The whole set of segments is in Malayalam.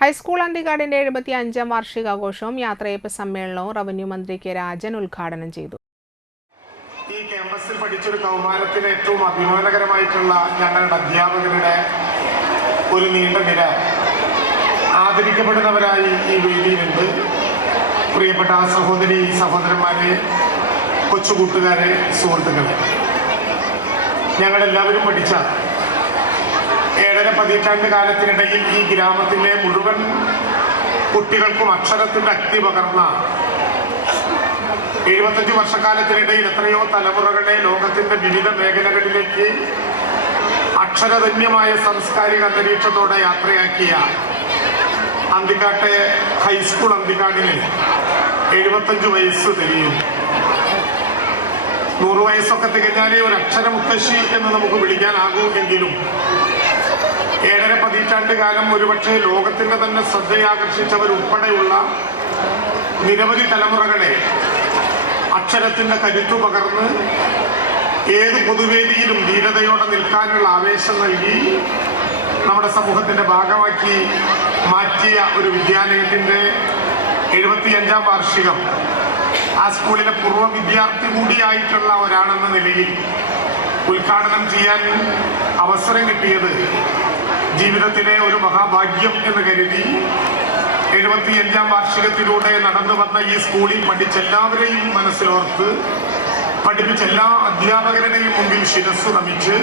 ഹൈസ്കൂൾ അന്തിക്കാടിന്റെ 75ാം വാർഷികാഘോഷവും യാത്രയയപ്പ് സമ്മേളനവും റവന്യൂ മന്ത്രി കെ രാജൻ ഉദ്ഘാടനം ചെയ്തു. ഈ ക്യാമ്പസിൽ പഠിച്ചൊരു കൗമാരത്തിന് ഏറ്റവും അഭിമാനകരമായിട്ടുള്ള ഞങ്ങളുടെ അധ്യാപകരുടെ ഒരു നീണ്ട നിര ആദരിക്കപ്പെടുന്നവരായി ഈ വേദിയിലുണ്ട്. പ്രിയപ്പെട്ട സഹോദരി സഹോദരന്മാരെ, കൊച്ചുകൂട്ടുകാരെ, സുഹൃത്തുക്കളെ, ഞങ്ങളെല്ലാവരും പഠിച്ച 7.5 പതിറ്റാണ്ട് കാലത്തിനിടയിൽ ഈ ഗ്രാമത്തിലെ മുഴുവൻ കുട്ടികൾക്കും അക്ഷരത്തിന്റെ അഗ്നി പകർന്ന 75 വർഷക്കാലത്തിനിടയിൽ എത്രയോ തലമുറകളെ ലോകത്തിന്റെ വിവിധ മേഖലകളിലേക്ക് അക്ഷരധന്യമായ സാംസ്കാരിക അന്തരീക്ഷത്തോടെ യാത്രയാക്കിയ അന്തിക്കാട്ടെ ഹൈസ്കൂൾ അന്തിക്കാടിന് 75 വയസ്സ് തികയും. 100 വയസ്സൊക്കെ തികഞ്ഞാലേ ഒരു അക്ഷരമുത്തശ്ശി എന്ന് നമുക്ക് വിളിക്കാനാകൂ. എങ്കിലും 7.5 പതിറ്റാണ്ട് കാലം ഒരുപക്ഷെ ലോകത്തിന്റെ തന്നെ ശ്രദ്ധയാകർഷിച്ചവരുൾപ്പെടെയുള്ള നിരവധി തലമുറകളെ അക്ഷരത്തിന്റെ കരുത്തു പകർന്ന് ഏത് പൊതുവേദിയിലും ധീരതയോടെ നിൽക്കാനുള്ള ആവേശം നൽകി നമ്മുടെ സമൂഹത്തിന്റെ ഭാഗമാക്കി മാറ്റിയ ഒരു വിദ്യാലയത്തിന്റെ 75ാം വാർഷികം ആ സ്കൂളിലെ പൂർവ്വ വിദ്യാർത്ഥി കൂടിയായിട്ടുള്ള ഒരാളെന്ന നിലയിൽ ഉദ്ഘാടനം ചെയ്യാൻ അവസരം കിട്ടിയത് ജീവിതത്തിലെ ഒരു മഹാഭാഗ്യം എന്ന് കരുതി 75ാം വാർഷികത്തിലൂടെ നടന്നു വന്ന ഈ സ്കൂളിൽ പഠിച്ചെല്ലാവരെയും മനസ്സിലോർത്ത് പഠിപ്പിച്ച എല്ലാ അധ്യാപകരുടെയും മുമ്പിൽ ശിരസ്സു നമിച്ച്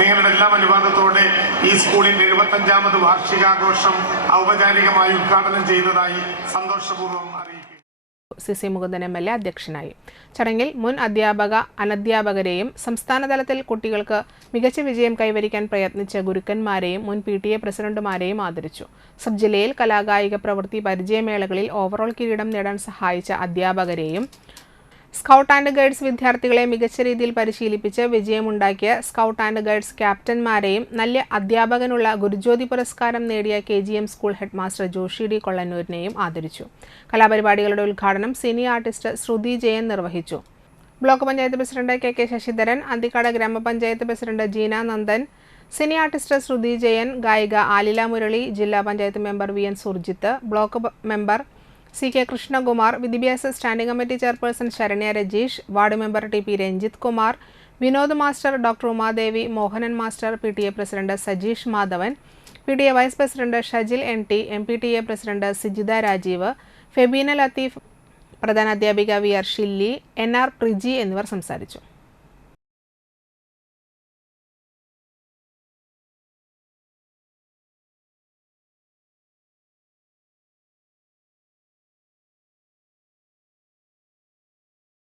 നിങ്ങളുടെ എല്ലാം അനുവാദത്തോടെ ഈ സ്കൂളിന്റെ 75ാമത് വാർഷികാഘോഷം ഔപചാരികമായി ഉദ്ഘാടനം ചെയ്തതായി സന്തോഷപൂർവ്വം അറിയിക്കുന്നു. സി മുകുന്ദൻ MLA അധ്യക്ഷനായി. ചടങ്ങിൽ മുൻ അധ്യാപക അനധ്യാപകരെയും സംസ്ഥാനതലത്തിൽ കുട്ടികൾക്ക് മികച്ച വിജയം കൈവരിക്കാൻ പ്രയത്നിച്ച ഗുരുക്കന്മാരെയും മുൻ PTA പ്രസിഡന്റുമാരെയും ആദരിച്ചു. സബ് ജില്ലയിൽ കലാകായിക പ്രവൃത്തി പരിചയമേളകളിൽ ഓവറോൾ കിരീടം നേടാൻ സഹായിച്ച അധ്യാപകരെയും സ്കൗട്ട് ആൻഡ് ഗൈഡ്സ് വിദ്യാർത്ഥികളെ മികച്ച രീതിയിൽ പരിശീലിപ്പിച്ച് വിജയമുണ്ടാക്കിയ സ്കൗട്ട് ആൻഡ് ഗൈഡ്സ് ക്യാപ്റ്റന്മാരെയും നല്ല അധ്യാപകനുള്ള ഗുരുജ്യോതി പുരസ്കാരം നേടിയ KGM school head master Joshy D കൊള്ളന്നൂരിനെയും ആദരിച്ചു. കലാപരിപാടികളുടെ ഉദ്ഘാടനം സീനിയർ ആർട്ടിസ്റ്റ് ശ്രുതി ജയൻ നിർവഹിച്ചു. Block panchayat president KK Sasidharan, Anthikad ഗ്രാമപഞ്ചായത്ത് president Jeena Nandan, senior artist Sruthi Jayan, ഗായിക ആലില മുരളി, ജില്ലാ panchayat member VN Surjith, block member CK Krishnakumar, വിദ്യാഭ്യാസ standing committee chairperson Saranya Rajeesh, ward member TP Ranjith Kumar, Vinod master, doctor Umadevi, Mohanan master, PTA president Sajeesh Madhavan, PTA vice president Shajil NT, MPTA president Sijitha Rajeev, Febina Latheef, പ്രധാനാധ്യാപിക VR ഷില്ലി, NR പ്രിജി എന്നിവർ സംസാരിച്ചു.